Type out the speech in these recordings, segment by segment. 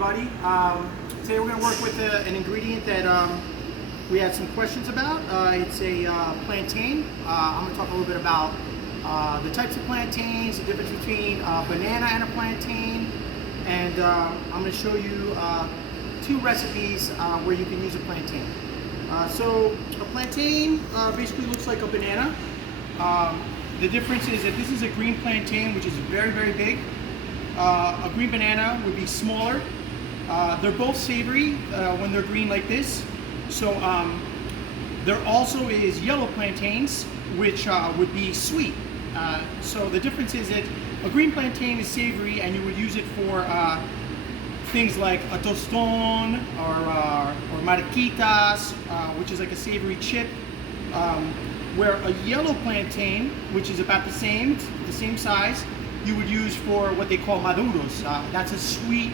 everybody. Today we're going to work with an ingredient that we had some questions about. It's a plantain. I'm going to talk a little bit about the types of plantains, the difference between a banana and a plantain, and I'm going to show you two recipes where you can use a plantain. So a plantain basically looks like a banana. The difference is that this is a green plantain, which is very, very big. A green banana would be smaller. They're both savory when they're green like this. So there also is yellow plantains, which would be sweet. So the difference is that a green plantain is savory, and you would use it for things like a toston or mariquitas, which is like a savory chip. Where a yellow plantain, which is about the same size, you would use for what they call maduros. That's a sweet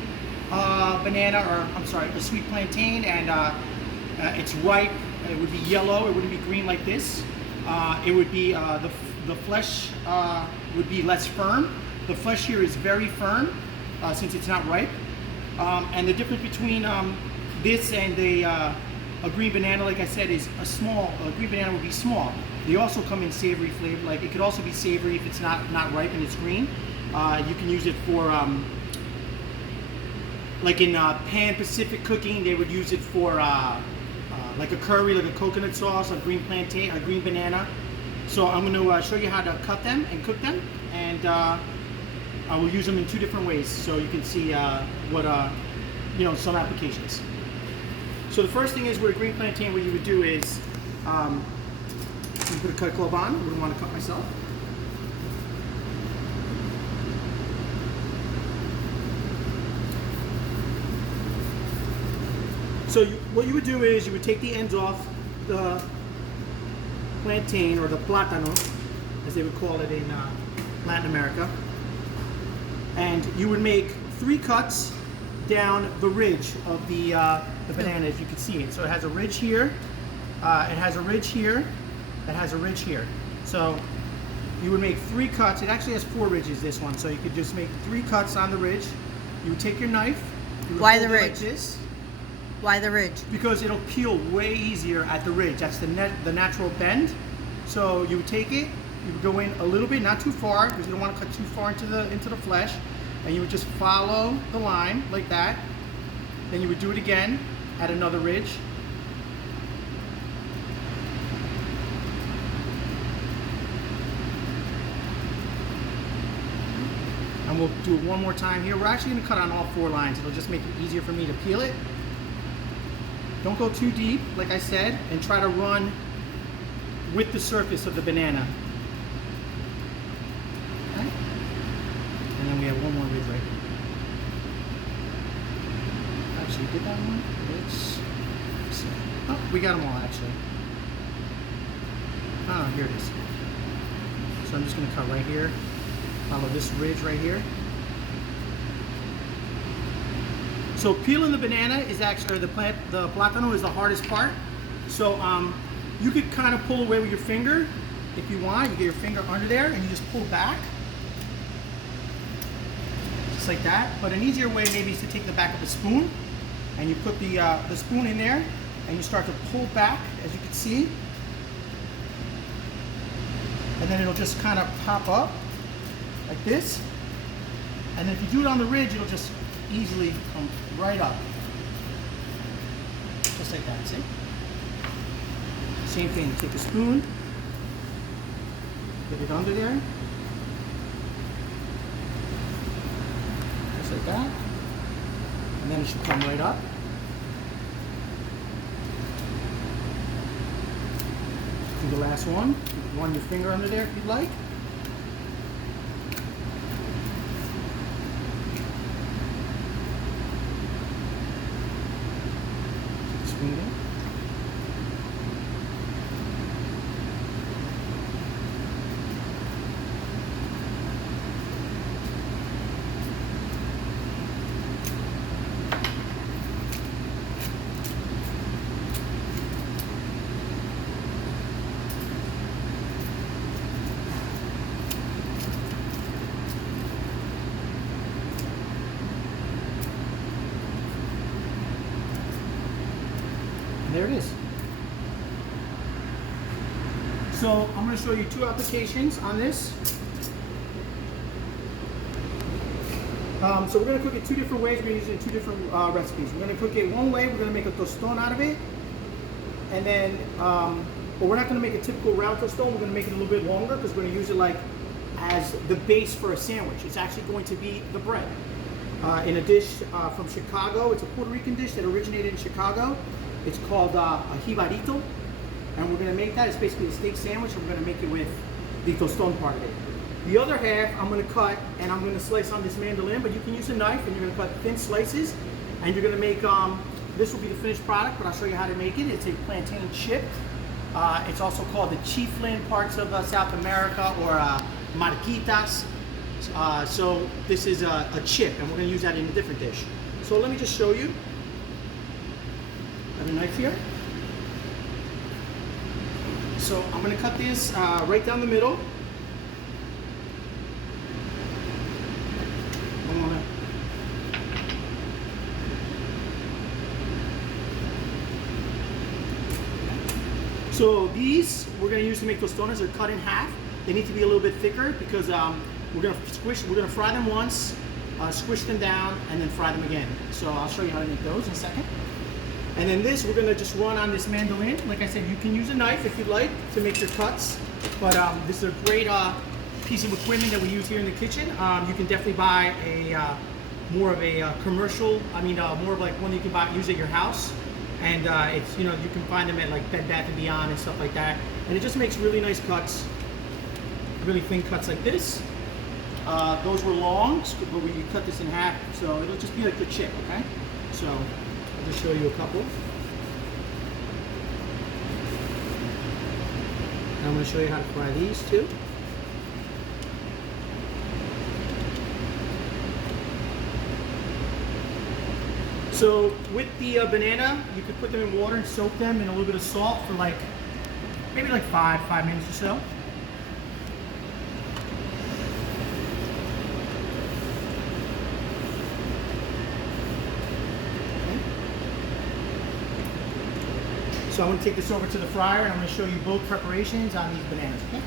banana, or I'm sorry, a sweet plantain, and it's ripe. It would be yellow. It wouldn't be green like this. It would be the flesh would be less firm. The flesh here is very firm since it's not ripe. And the difference between this and a green banana, like I said, is a green banana would be small. They also come in savory flavor. Like it could also be savory if it's not ripe and it's green. You can use it for like in Pan Pacific cooking, they would use it for like a curry, like a coconut sauce, a green plantain, a green banana. So I'm going to show you how to cut them and cook them, and I will use them in two different ways, so you can see what some applications. So the first thing is with a green plantain, what you would do is you put a cut glove on. I wouldn't want to cut myself. So what you would do is you would take the ends off the plantain, or the plátano, as they would call it in Latin America, and you would make 3 cuts down the ridge of the banana, as you can see it. So it has a ridge here, it has a ridge here, it has a ridge here. So you would make 3 cuts. It actually has 4 ridges, this one, so you could just make 3 cuts on the ridge. You would take your knife. You would Why the hold it ridge? like this. Why the ridge? Because it'll peel way easier at the ridge. That's the natural bend. So you would take it, you would go in a little bit, not too far, because you don't want to cut too far into the flesh, and you would just follow the line like that. Then you would do it again at another ridge. And we'll do it one more time here. We're actually going to cut on all 4 lines. It'll just make it easier for me to peel it. Don't go too deep, like I said, and try to run with the surface of the banana. Okay? And then we have one more ridge right here. Actually, did that one? Oh, we got them all actually. Oh, here it is. So I'm just going to cut right here. Follow this ridge right here. So peeling the banana is actually, or the plátano is the hardest part. So you could kind of pull away with your finger if you want. You get your finger under there and you just pull back. Just like that. But an easier way maybe is to take the back of a spoon, and you put the spoon in there and you start to pull back, as you can see. And then it'll just kind of pop up like this. And then if you do it on the ridge, it'll just easily come right up. Just like that, see? Same thing, you take a spoon, get it under there, just like that, and then it should come right up. Do the last one. You can run your finger under there if you'd like. Spoon there. there it is. So I'm going to show you two applications on this. So we're going to cook it two different ways. We're going to use it in two different recipes. We're going to cook it one way. We're going to make a tostón out of it. And then, but we're not going to make a typical round tostón. We're going to make it a little bit longer because we're going to use it like as the base for a sandwich. It's actually going to be the bread. In a dish from Chicago. It's a Puerto Rican dish that originated in Chicago. It's called a jibarito. And we're going to make that. It's basically a steak sandwich, and we're going to make it with the tostón part of it. The other half I'm going to cut, and I'm going to slice on this mandolin, but you can use a knife, and you're going to cut thin slices, and you're going to make, this will be the finished product, but I'll show you how to make it. It's a plantain chip. It's also called the chifle parts of South America, or marquitas. So this is a chip, and we're going to use that in a different dish. So let me just show you. I have a knife here. So I'm going to cut this right down the middle. One moment. So these we're going to use to make tostones are cut in half. They need to be a little bit thicker because we're going to fry them once, squish them down, and then fry them again. So I'll show you how to make those in a second. And then this, we're going to just run on this mandolin. Like I said, you can use a knife if you'd like to make your cuts. But this is a great piece of equipment that we use here in the kitchen. You can definitely buy a more of a commercial, more of like one that you can use at your house. And it's, you can find them at like Bed Bath & Beyond and stuff like that. And it just makes really nice cuts, really thin cuts like this. Those were long, but we cut this in half, so it'll just be like the chip, okay? So I'll just show you a couple. And I'm going to show you how to fry these too. So with the banana, you could put them in water and soak them in a little bit of salt for like, maybe like five minutes or so. So I'm going to take this over to the fryer, and I'm going to show you both preparations on these bananas. Okay?